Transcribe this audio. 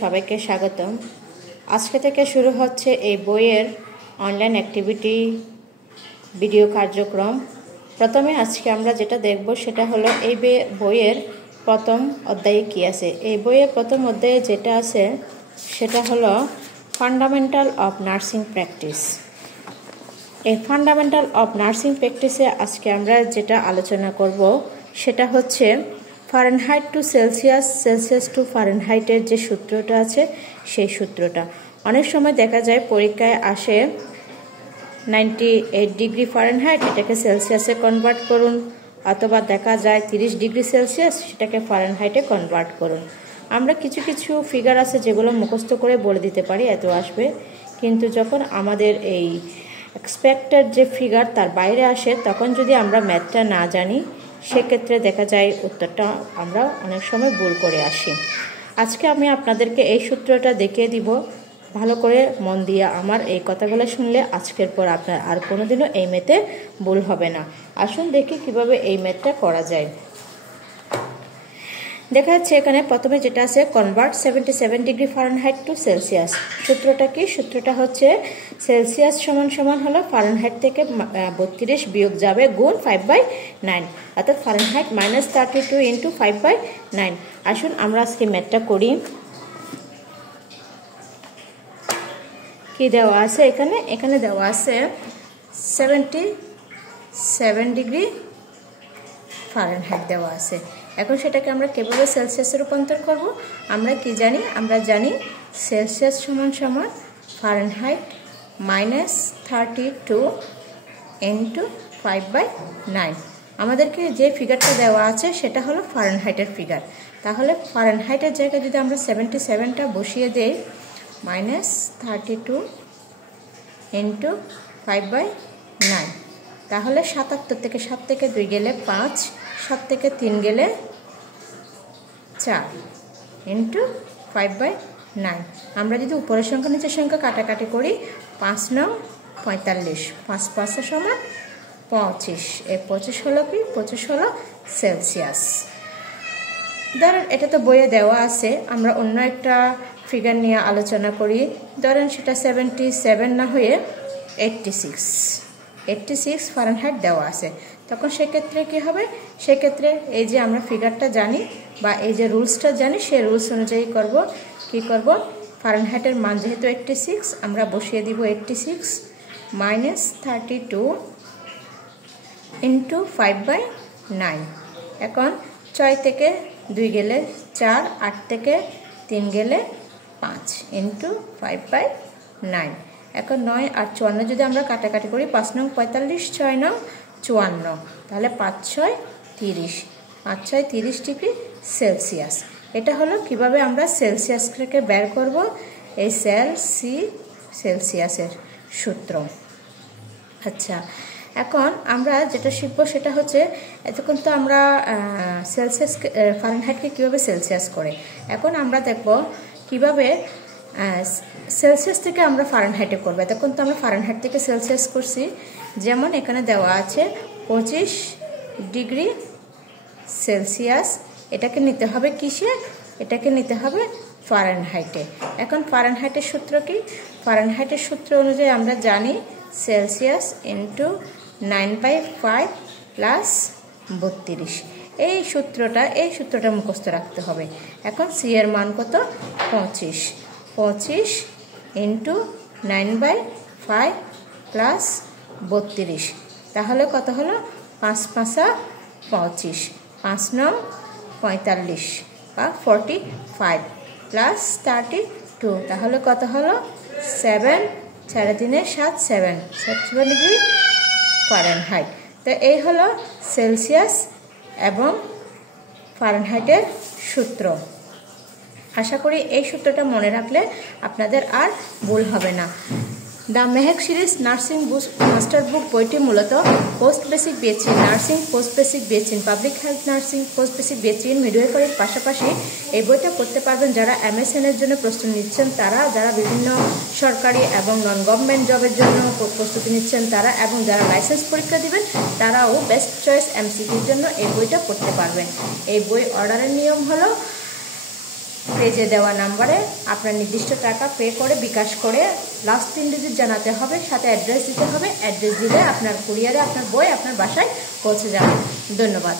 সবাইকে স্বাগতম। আজকে থেকে শুরু হচ্ছে এই বইয়ের অনলাইন অ্যাক্টিভিটি ভিডিও কার্যক্রম। প্রথমে আজকে আমরা যেটা দেখব সেটা হলো এই বইয়ের প্রথম অধ্যায়ে কি আছে। এই বইয়ের প্রথম অধ্যায়ে যেটা আছে সেটা হলো ফান্ডামেন্টাল অফ নার্সিং প্র্যাকটিস। এই ফান্ডামেন্টাল অফ নার্সিং প্র্যাকটিসে আজকে আমরা যেটা আলোচনা করব সেটা হচ্ছে Fahrenheit to Celsius, Celsius to ফারেনহাইটের যে সূত্রটা আছে সেই সূত্রটা। অনেক সময় দেখা যায় পরীক্ষায় আসে 98 ডিগ্রি ফারেনহাইট, এটাকে সেলসিয়াসে কনভার্ট করুন, অথবা দেখা যায় 30 ডিগ্রি সেলসিয়াস, সেটাকে ফারেনহাইটে কনভার্ট করুন। আমরা কিছু কিছু ফিগার আছে যেগুলো মুখস্থ করে বলে দিতে পারি এত আসবে, কিন্তু যখন আমাদের এই এক্সপেক্টেড যে ফিগার তার বাইরে আসে তখন যদি আমরা ম্যাথটা না জানি সেক্ষেত্রে দেখা যায় উত্তরটা আমরা অনেক সময় ভুল করে আসি। আজকে আমি আপনাদেরকে এই সূত্রটা দেখিয়ে দিব, ভালো করে মন দিয়ে আমার এই কথাগুলো শুনলে আজকের পর আপনার আর কোনোদিনও এই ম্যাথে ভুল হবে না। আসুন দেখি কিভাবে এই ম্যাথটা করা যায়। দেখা যাচ্ছে এখানে প্রথমে যেটা আছে convert 77 degree Fahrenheit to Celsius. সূত্রটা কি? সূত্রটা হচ্ছে সেলসিয়াস সমান সমান হলো ফারেনহাইট থেকে 32 বিয়োগ যাবে গুণ 5/9, অর্থাৎ ফারেনহাইট -32 ইন্টু 5/9। আসুন আমরা আজকে ম্যাথটা করি। কি দেওয়া আছে এখানে? এখানে দেওয়া আছে 77 ডিগ্রি ফারেনহাইট দেওয়া আছে। এখন সেটাকে আমরা কিভাবে সেলসিয়াসে রূপান্তর করব? আমরা কি জানি? আমরা জানি সেলসিয়াস সমান সমান ফারেনহাইট -32 ইন্টু 5/9। আমাদেরকে যে ফিগারটা দেওয়া আছে সেটা হলো ফারেনহাইটের ফিগার। তাহলে ফারেনহাইটের জায়গায় যদি আমরা 77টা বসিয়ে দেই, -32 ইন্টু 5/9, তাহলে 77 থেকে 7 থেকে 2 গেলে 5, 7 থেকে 3 গেলে 4 ইন্টু 5/9। আমরা যদি উপরের সংখ্যা নিচের সংখ্যা কাটাকাটি করি, 5 9 45, 5 5 সমান 25। এই 25 হলো কি? 25 হলো সেলসিয়াস। ধরেন এটা তো বইয়ে দেওয়া আছে, আমরা অন্য একটা ফিগার নিয়ে আলোচনা করি। ধরেন সেটা 77 না হয়ে 86 ফারেনহাইট দেওয়া আছে। তখন সেক্ষেত্রে কি হবে? সেক্ষেত্রে এই যে আমরা ফিগারটা জানি বা এই যে রুলসটা জানি সেই রুলস অনুযায়ী করব। কি করব? ফারেনহাইটের মান যেহেতু 86, আমরা বসিয়ে দিব 86 -32 ইন্টু 5/9। এখন 6 থেকে 2 গেলে 4, 8 থেকে 3 গেলে 5 ইন্টু 5/9। এখন 9 আর 54 যদি আমরা কাটাকাটি করি, 5 9 45, 6 9 54, তাহলে 5 6 30, 5 6 30 ডিগ্রি সেলসিয়াস। এটা হলো কিভাবে আমরা সেলসিয়াসকে বের করব, এই সেলসিয়াসের সূত্র। আচ্ছা, এখন আমরা যেটা শিখবো সেটা হচ্ছে, এতক্ষণ তো আমরা সেলসিয়াস ফারেনহাইটকে কীভাবে সেলসিয়াস করে, এখন আমরা দেখব কিভাবে সেলসিয়াস থেকে আমরা ফারেনহাইটে করবো। এতক্ষণ তো আমরা ফারেনহাইট থেকে সেলসিয়াস করছি। যেমন এখানে দেওয়া আছে 25 ডিগ্রি সেলসিয়াস, এটাকে নিতে হবে কিসে? এটাকে নিতে হবে ফারেনহাইটে। এখন ফারেনহাইটের সূত্র কি? ফারেনহাইটের সূত্র অনুযায়ী আমরা জানি সেলসিয়াস ইন্টু 9/5 প্লাস 32। এই সূত্রটা মুখস্থ রাখতে হবে। এখন সি এর মান কত? 25 ইন্টু 9/5 প্লাস 32, তাহলে কত হলো? 5 5 25, 5 9 45 বা 45 প্লাস 32, তাহলে কত হলো? 7, 4 3 7, 7 ডিগ্রি ফারেনহাইট। তো এই হলো সেলসিয়াস এবং ফারেনহাইটের সূত্র। আশা করি এই সূত্রটা মনে রাখলে আপনাদের আর ভুল হবে না। The Mehek series nursing master book বইটি মূলত post basic BSc nursing, post basic BSc in public health nursing, post basic BSc in মিডওয়াইফারির পাশাপাশি এই বইটা পড়তে পারবেন যারা MSN-এর জন্য প্রস্তুতি নিচ্ছেন তারা, যারা বিভিন্ন সরকারি এবং নন গভর্নমেন্ট জবের জন্য প্রস্তুতি নিচ্ছেন তারা, এবং যারা লাইসেন্স পরীক্ষা দিবেন তারাও বেস্ট চয়েস MCQর জন্য এই বইটা পড়তে পারবেন। এই বই অর্ডারের নিয়ম হলো পেজে দেওয়া নাম্বারে আপনার নির্দিষ্ট টাকা পে করে বিকাশ করে লাস্ট 3 ডিজিট জানাতে হবে, সাথে অ্যাড্রেস দিতে হবে। অ্যাড্রেস দিলে আপনার কুরিয়ারে আপনার বই আপনার বাসায় পৌঁছে যাবে। ধন্যবাদ।